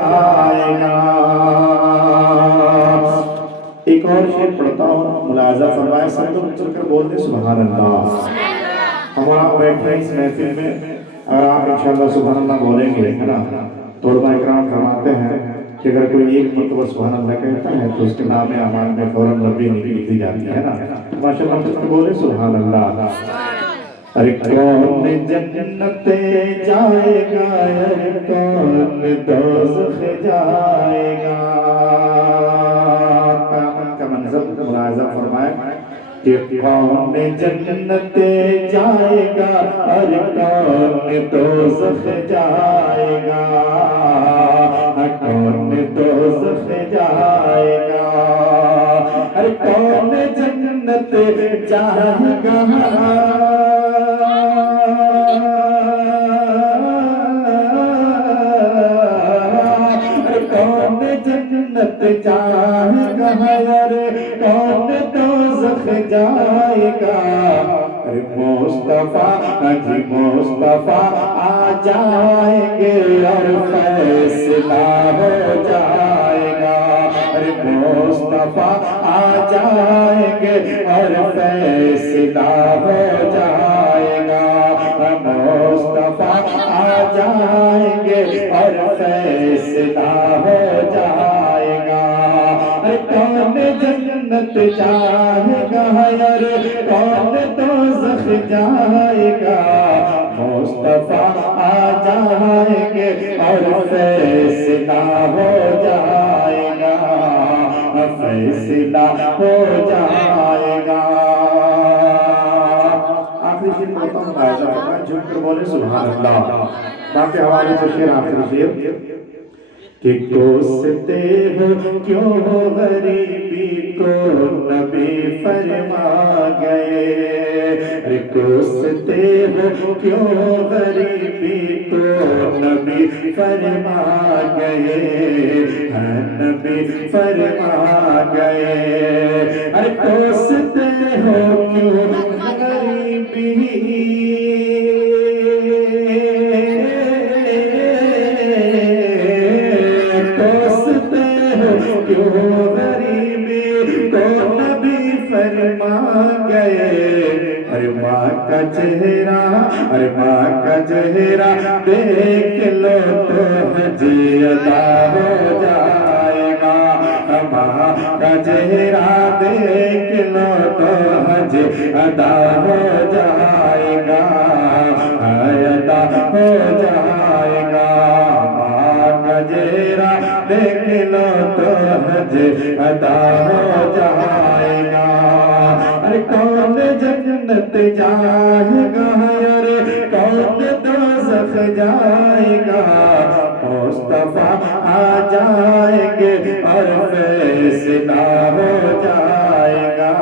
آئے گا۔ ایک اور شعر پڑھتا ہوں، ملاحظہ فرمائے، سب لوگ چل کر بول دیں سبحان اللہ۔ ہم آپ بیٹھے اس محفل میں، اگر آپ انشاءاللہ سبحان اللہ بولیں گے، ہے نا، تو علماء اکرام فرماتے ہیں کہ اگر کوئی ایک مرتبہ سبحان اللہ کہتا ہے تو اس کے نام اعمال میں فوراً ربی لکھی جاتی ہے نا۔ ماشاءاللہ چل کر بولیں سبحان اللہ۔ ارے کون جنت جائے گا، ارے کون دوزخ جائے گا۔ قیامت کا منظر ملاحظہ فرمائے کہ کون جنت جائے گا، ارے کون دوزخ جائے گا، کون دوزخ جائے گا، ارے کون جنت جائے گا، جنت جائے گا، ارے کون دوزخ جائے گا۔ ارے مصطفیٰ جی مصطفیٰ آ جائیں گے اور فیصلہ ہو جائے گا۔ ارے مصطفیٰ آ جائیں گے اور فیصلہ ہو جائے گا۔ مصطفیٰ آ جائیں گے اور فیصلہ ہو جائے گا۔ کون جنت جائے گا، ارے کون دوزخ جائے گا۔ مصطفیٰ آ جائیں گے اور فیصلہ ہو جائے گا، فیصلہ ہو جائے گا۔ آخری شیر پڑھتا ہوں، ملاحظہ فرمائیں، جھوم کر بولے سبحان اللہ۔ باقی حوالے سے شیر آخری شیر کہ کوستے ہو کیوں غریبی کو نبی فرما گئے، کوستے ہو کیوں غریبی کو نبی فرما گئے، نبی فرما گئے۔ ارے کوستے ہو کیوں غریبی کیوں غریبی کو نبی فرما گئے۔ ارے ماں کا چہرہ، ارے ماں کا چہرہ دیکھ لو تو حج ادا ہو جائے گا۔ ماں کا چہرہ دیکھ لو تو حج ادا ہو جائے گا، ادا ہو جائے گا۔ ماں کا چہرہ دیکھ لو تو حج ادا ہو جائے گا۔ ارے کون جنت جائے گا، ارے کون دوزخ جائے گا۔ مصطفیٰ آ جائیں گے اور فیصلہ ہو جائے گا،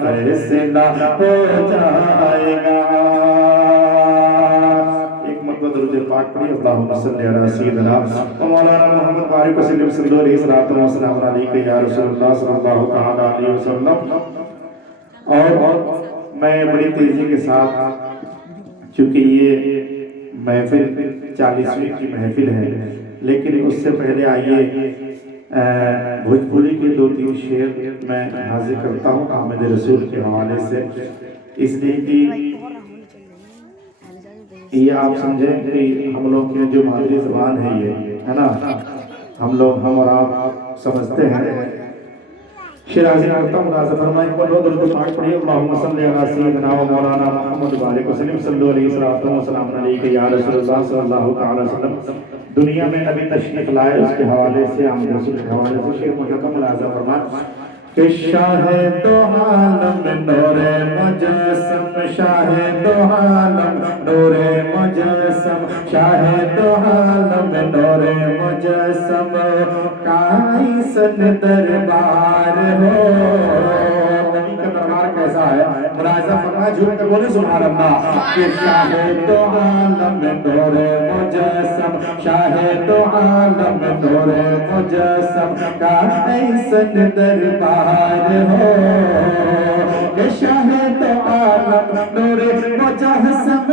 فیصلہ ہو جائے گا۔ درود پاک پڑھی، اللہم صلی علی سیدنا و مولانا محمد بارک وسلم صلی اللہ علیہ وسلم علیہ یا رسول اللہ صلی اللہ تعالی علیہ وسلم۔ اور میں بڑی تیزی کے ساتھ، چونکہ یہ محفل 40ویں کی محفل ہے، لیکن اس سے پہلے آئیے بھوجپوری کے 2-3 شعر میں حاضر کرتا ہوں آمد رسول کے حوالے سے، اس لیے کہ یہ آپ سمجھیں کہ ہم لوگ کی جو مادری زبان ہے یہ ہے نا، ہم اور آپ سمجھتے ہیں۔ شعر حاضر کرتا ہوں، ملاحظہ فرمائیں، درود پاک پڑھیے، اللہم صلی علی سیدنا و مولانا محمد بارک وسلم صلی اللہ علیہ وسلم علیہ یا رسول اللہ صلی اللہ تعالی وسلم۔ دنیا میں نبی تشریف لائے، اس کے حوالے سے، آمد رسول کے حوالے سے شعر مجھتا ملاحظہ فرمائیں کہ شاہ دو عالم نور مجسم، شاہ دو عالم نور مجسم، شاہ دو عالم نور مجسم، کائسن دربار ہو۔ نبی کا دربار کیسا ہے؟ ملاحظہ فرمائے، جھوم کر بولے سبحان اللہ۔ کہ شاہ دو عالم نور مجسم، شاہ دو عالم نور مجسم، کائسن دربار ہو۔ کہ شاہ دو عالم نور مجسم،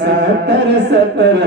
70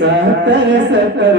70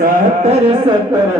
70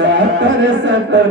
70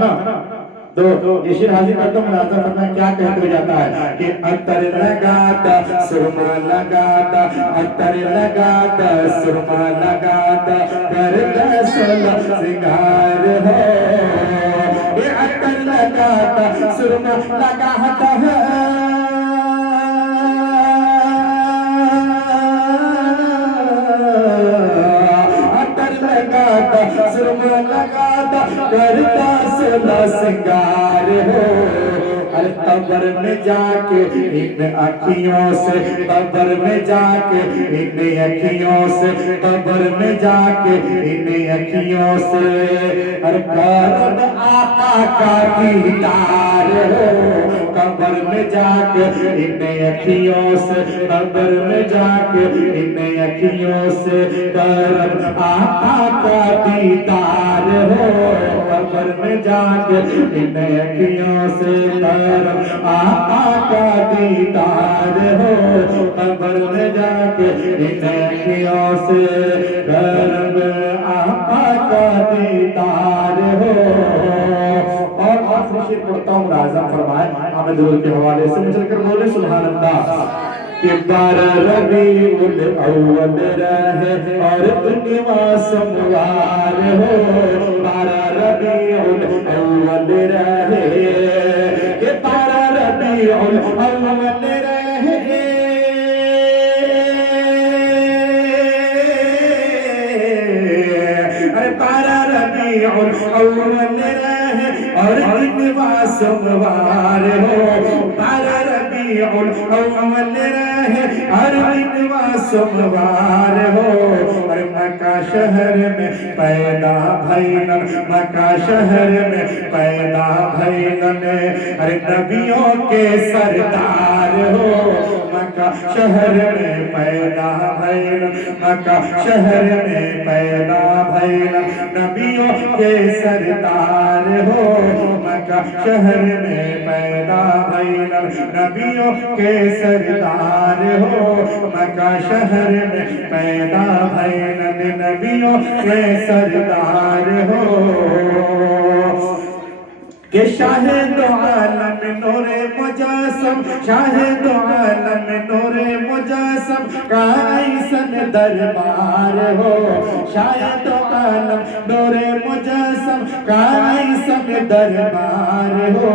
نا. تو یہ شعر حاضر کرتا ہوں، ملاحظہ کرنا کیا کہتے ہوئے جاتا ہے کہ عطر لگاتا سرما لگاتا، عطر لگاتا سرما لگاتا، کرتا سلا سنگار ہے. یہ عطر لگاتا سرما لگاتا ہے، سرما لگاتا کرتا سلا سنگار ہو. ارے قبر میں جا کے ان اکھیوں سے، قبر میں جا کے ان اکھیوں سے، قبر میں جا کے ان اکھیوں سے، ارے کرب آقا کا دیدار ہو. قبر میں جا کے ان اکھیوں سے، قبر میں جا کے ان اکھیوں سے، کرب آقا کا دیدار ہو. قبر میں جا کے ان اکھیوں سے، کرب آقا کا دیدار ہو. قبر میں جا کے ان اکھیوں سے، کرب آقا کا دیدار ہو. اور آخری شعر پڑھتا ہوں، ملاحظہ فرمائیں حامد رول کے حوالے سے، مجھے کر بولے سبحان اللہ. کہ 12 ربیع الاول رہے اور دنیا سموار ہو. 12 ربیع الاول رہے، کہ 12 ربیع الاول رہے، ارے 12 ربیع الاول رہے اور دنیا سموار ہو. 12 ربیع الاول رہے ہر دنیا سموار ہو. اور مکہ شہر میں پیدا بھائینا، مکہ شہر میں پیدا بھائینا، ارے نبیوں کے سردار ہو. مکہ شہر میں پیدا بھائینا، مکہ شہر میں پیدا بھائینا، نبیوں کے سردار ہو. مکہ شہر میں پیدا بھائینا، نبیوں کے سردار ہو. مکہ شہر میں پیدا بھائینا، نبیوں کے سردار ہو. کہ شاہد عالم نور مجسم، شاہد عالم نور مجسم کا ایسن دربار ہو. شاہد عالم نور مجسم کا ایسن دربار ہو.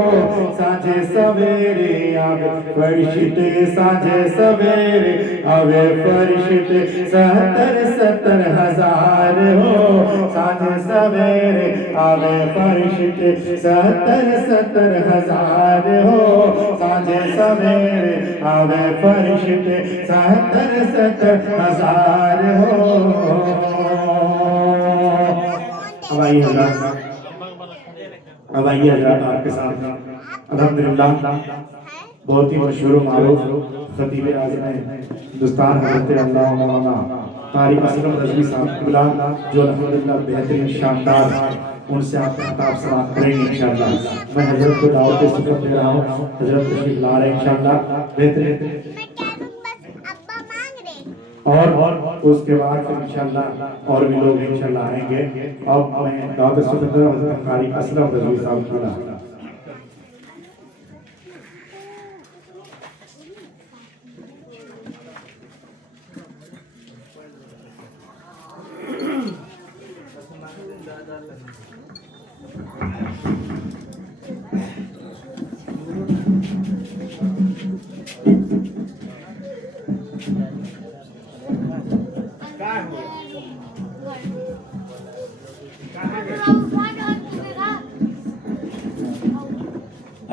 سانجھے سویرے آوے فرشتے، سانجھے سویرے آوے فرشتے 70 ہزار ہو. سانجھے سویرے آوے فرشتے 70 ہزار ہو. سانجھے سویرے آوے فرشتے 70 ہزار ہو. اب آئیے حضرات، اب آئیے حضرات آپ کے ساتھ الحمدللہ بہت ہی مشہور و معروف خطیب اعظم ہندوستان حضرت اللہ مولانا طارق اسلم رضوی صاحب قبلہ، جو الحمدللہ بہترین شاندار، ان سے آپ خطاب سماعت کریں گے انشاءاللہ. میں حضرت کو دعوت سفر دے رہا ہوں، حضرت تشریف لا رہے ہیں انشاءاللہ بہترین. اور اس کے بعد پھر انشاءاللہ اور بھی لوگ انشاءاللہ آئیں گے. اب میں دعوت سفر دے رہا ہوں حضرت طارق اسلم رضوی صاحب قبلہ.